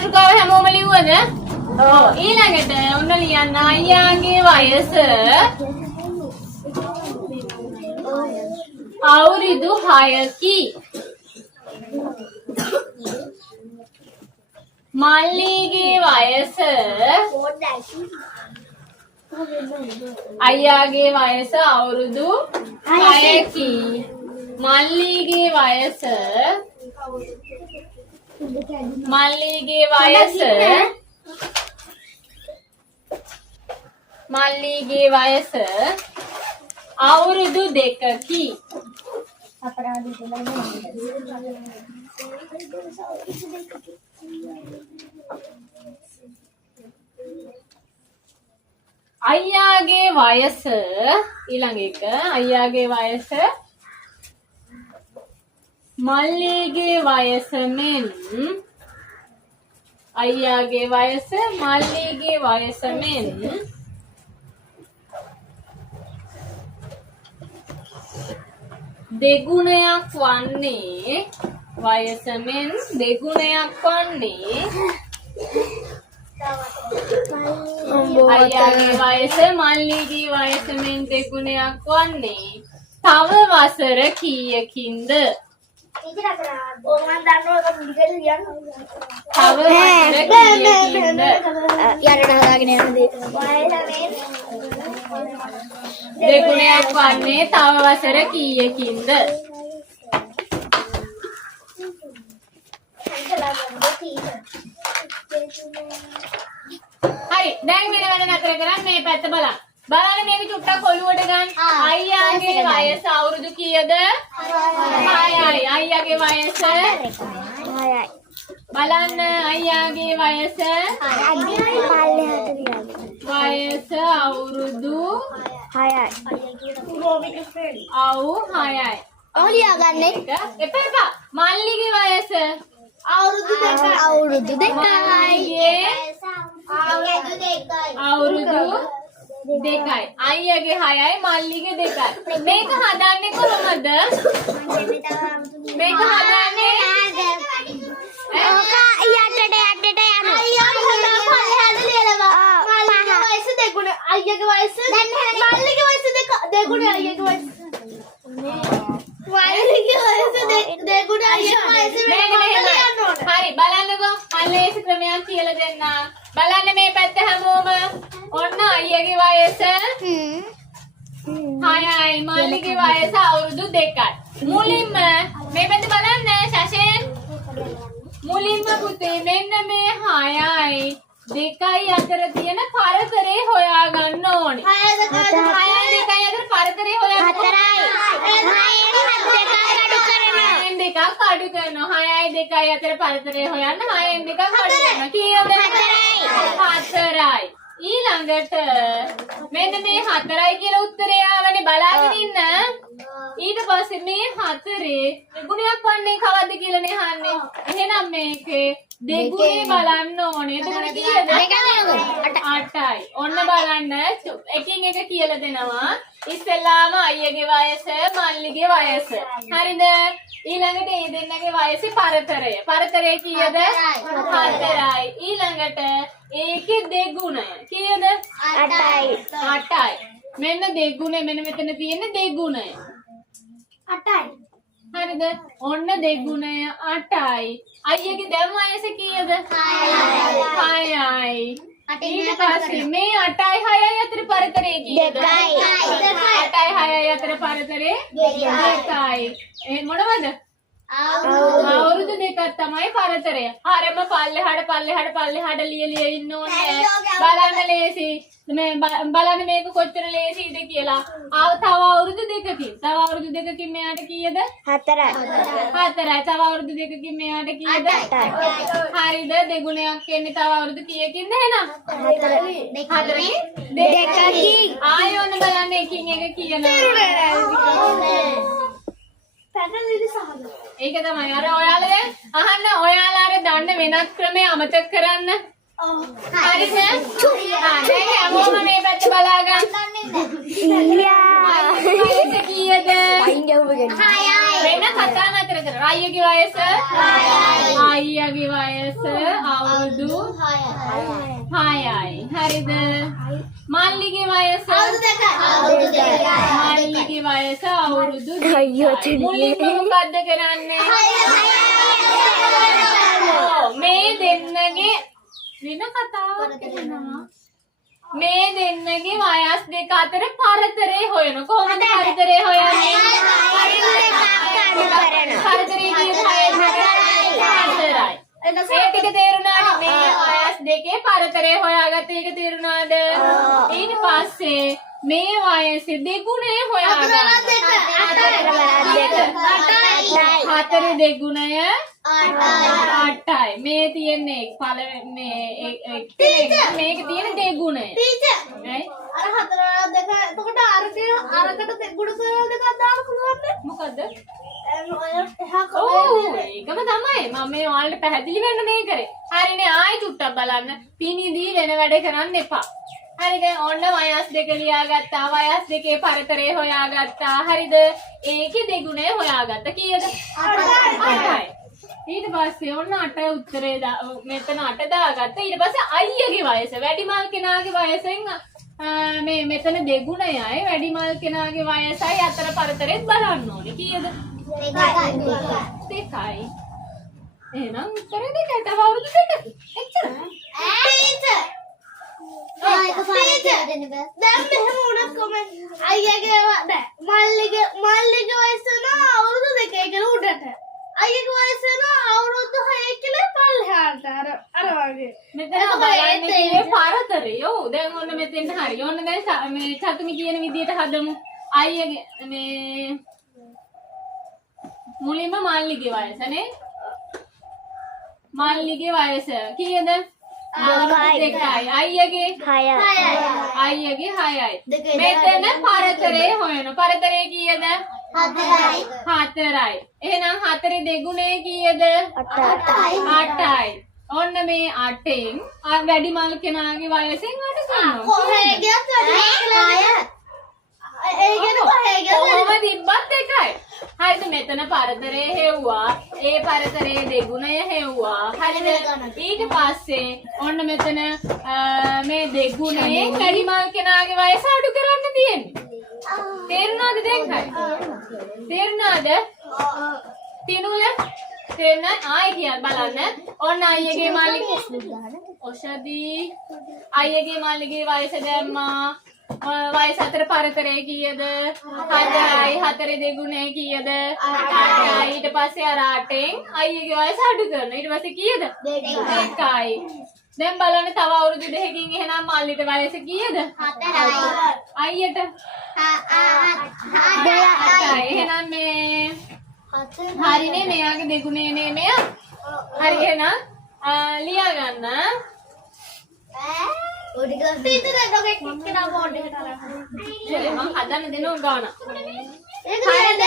මාතෘකාව හැමෝම ලිව්වද? ඔව්. ඊළඟට ඔන්න ලියන්න අයියාගේ වයස අවුරුදු 6කි. මල්ලිගේ වයස අයියාගේ වයස අවුරුදු 6කි. මල්ලිගේ වයස අවුරුදු 2කි. අයියාගේ වයස ඊළඟ එක අයියාගේ වයස මල්ලිගේ වයස මෙන් අයියාගේ වයස මල්ලිගේ වයස මෙන් දෙගුණයක් වන්නේ වයස මෙන් දෙගුණයක් වන්නේ අයියාගේ වයස මල්ලිගේ වයස මෙන් දෙගුණයක් වන්නේ තව වසර කීයකින්ද? තව වසර කීයකින්ද? දෙගුණයක් වන්නේ තව වසර කීයකින්ද? හරි දැන් මෙන්න වැඩ නතර කරන් මේ පැත්ත බලන්න. බලන්න මේක චුට්ටක් ඔළුවට ගන්න. අයියාගේ වයස අවුරුදු කීයද? 6යි. අයියාගේ වයස 6යි. බලන්න අයියාගේ වයස වයස අවුරුදු 6යි. අවු 6යි. ඔලියා ගන්න එපා. මල්ලිගේ වයස අවුරුදු 2යි. අවුරුදු 2යි. අවුරුදු 2යි. අයියාගේ 6යි මල්ලිගේ 2යි. මේක හදන්නේ කොහොමද? මේක හදන්නේ ඕක යටට යනවා. අයියාගේ වයස දෙගුණ අයියාගේ වයස මල්ලිගේ වයස දෙගුණ අයියාගේ වයස මල්ලිගේ වයස දෙගුණ අයියාගේ වයස හරි බලන්නකෝ අල්ලේස ක්‍රමයක් කියලා දෙන්න. බලන්න මේ පැත්ත හැමෝම ඔන්න අයියාගේ වයස 6යි මල්ලිගේ වයස අවුරුදු 2යි. මුලින්ම මේ පැත්ත බලන්න ශෂෙන් මුලින්ම පුතේ මෙන්න මේ 6යි 2යි අතර තියෙන පරතරේ හොයා ගන්න ඕනේ. 6යි 2යි අතර පරතරේ හොයා ගන්න 6ෙන් දෙකක් අඩු කරනවා. 6යි 2යි අතර පරතරේ හොයන්න 6ෙන් දෙකක් අඩු කරනවා. කීයද? 4යි. ඊළඟට මෙන්න මේ 4යි කියලා උත්තරේ ආවනේ බලාගෙන ඉන්න. ඊට පස්සේ මේ 4 දෙගුණයක් වන්නේ කවද්ද කියලානේ අහන්නේ. එහෙනම් මේකේ දෙගුණේ බලන්න ඕනේ. එතකොට කීයද? 8යි. ඔන්න බලන්න එකින් එක කියලා දෙනවා. ඉස්සෙල්ලාම අයියාගේ වයස මල්ලිගේ වයස. හරිද? ඊළඟට මේ දෙන්නගේ වයසේ පරතරය. පරතරය කීයද? 4යි. ඊළඟට ඒකේ දෙගුණය කීයද? 8යි. 8යි. මෙන්න දෙගුණය මෙන්න මෙතන තියෙන දෙගුණය 8යි. හරිද? ඔන්න දෙගුණය 8යි. අයියාගේ දැන් වයස කීයද? 6යි. ඊට පස්සේ මේ 8යි 6යි අතර පරතරය කීයද? 2යි. 8යි 6යි අතර පරතරය 2යි. මොනවද? අවුරුදු 2ක් තමයි පරතරය. හරියම පල්ලෙහාට ලිය ඉන්න ඕනේ. බලන්න ලේසි. මේ බලන්න මේක කොච්චර ලේසිද කියලා. තව අවුරුදු 2කින්. තව අවුරුදු 2කින් මෙයාට කීයද? 4යි. 4යි. තව අවුරුදු 2කින් මෙයාට කීයද? 8යි. හරිද? දෙගුණයක් එන්නේ තව අවුරුදු කීයකින්ද එහෙනම්? 4කින් 2කින්. ආයෙත් බලන්න එකින් එක කියනවා. ඒක තමයි අර ඔයාලා දැන් අහන්න ඔයාලා අර දන්න වෙනත් ක්‍රමයේ අමතක කරන්න. හරිද? දැන් හැමෝම මේ පැත්ත බලා ගන්න. වයස කීයද? වෙන කතා නතර කරලා. අයියාගේ වයස? අයියාගේ වයස අවුරුදු අවුරුදු 6යි. හරිද? මල්ලිගේ වයස මල්ලිගේ වයස අවුරුදු 2යි. මුලින්ම මොකද්ද කරන්නේ? මේ දෙන්නගේ වෙන කතාවක් කියනවා. මේ දෙන්නගේ වයස් දෙක අතර පරතරය හොයන. කොහොමද පරතරය හොයන්නේ? පරතරය කියන්නේ 4යි. ඒ ටික තේරුණාද? මේ වයස් දෙකේ පරතරය හොයාගත්ත එක තේරුණාද? ඊට පස්සේ මේ වයසේ දෙගුණය හොයාගන්න. 4 දෙගුණය 8යි. මේ තියෙන්නේ පළවෙනි මේක තියෙන දෙගුණය. ටීචර් අර 4 දෙක එතකොට අරකට ගුණ කරලා දෙකක් දාන්න පුළුවන්ද? මොකද්ද? ඒකම තමයි මම මේ ඔයාලට පැහැදිලි වෙන්න මේ කරේ. හරිනේ ආයි චුට්ටක් බලන්න. පිනිදී වෙන වැඩ කරන්න එපා. හරිද? ඔන්න වයස් දෙක ලියාගත්තා. වයස් දෙකේ පරතරය හොයාගත්තා. හරිද? ඒකේ දෙගුණය හොයාගත්තා. කීයද? 8යි. ඊට පස්සේ ඔන්න 8 උත්තරේ මෙතන 8 දාගත්තා. ඊට පස්සේ අයියගේ වයස වැඩිමල් කෙනාගේ වයසෙන් මේ මෙතන දෙගුණයයි වැඩිමල් කෙනාගේ වයසයි අතර පරතරෙත් බලන්න ඕනේ. කීයද? 2යි. එහෙනම් උත්තරේ 2යි. තව අවුරුදු 2. එච්චර. දැන් මෙහෙම වුණත් කොහොමද අයියාගේ නෑ මල්ලිගේ වයස නා අවුරුදු 2 කියලා උඩට අයියාගේ වයස නා අවුරුදු 6 කියලා පල්ලෙහාට අර වගේ මෙතන බලන්නේ පරතරය. ඔව් දැන් ඔන්න මෙතෙන් හරි. ඔන්න දැන් මේ චතුමි කියන විදියට හදමු. අයියාගේ මේ මුලින්ම මල්ලිගේ වයස නේ. මල්ලිගේ වයස කීයද? 2යි. අයියගේ 6යි. මෙතන පරතරය හොයන. පරතරය කීයද? 4යි. එහෙනම් 4 දෙගුණය කීයද? 8යි. ඔන්න මේ 8න් වැඩිමල් කෙනාගේ වයසෙන් 8 ගන්නවා. කොහේ ගියත් කොහොම තිබ්බත් එකයි. හරිද? මෙතන පරතරය හෙව්වා. ඒ පරතරයේ දෙගුණය හෙව්වා. හරිද? ඊට පස්සේ ඔන්න මෙතන මේ දෙගුණේ වැඩිමල් කෙනාගේ වයස අඩු කරන්න තියෙන්නේ. තේරුණාද දැන්? හරි. තේරුණාද? තිනුල තේරුණා? ආයි කියන්න බලන්න. ඔන්න අයියගේ මාළිගේ ඔෂදී අයියගේ මාළිගේ වයස දැම්මා. වයස අතර පරතරය කීයද? 4යි. 4 දෙගුණය කීයද? 8යි. ඊට පස්සේ අර 8න් අයියගේ වයස අඩු කරනවා. ඊට පස්සේ කීයද? 2යි. දැන් බලන්න තව අවුරුදු 2කින් එහෙනම් මල්ලිට වයස කීයද? 4යි. අයියට 8යි. එහෙනම් මේ හරිනේ මෙයාගේ දෙගුණේ නේ මෙයා. හරි එහෙනම් ලියා ගන්න. ටීචර් එකක් කෙනා බෝඩ් එකට අරන් මම හදන්න දෙනවා ගාන. ඒක හරියද?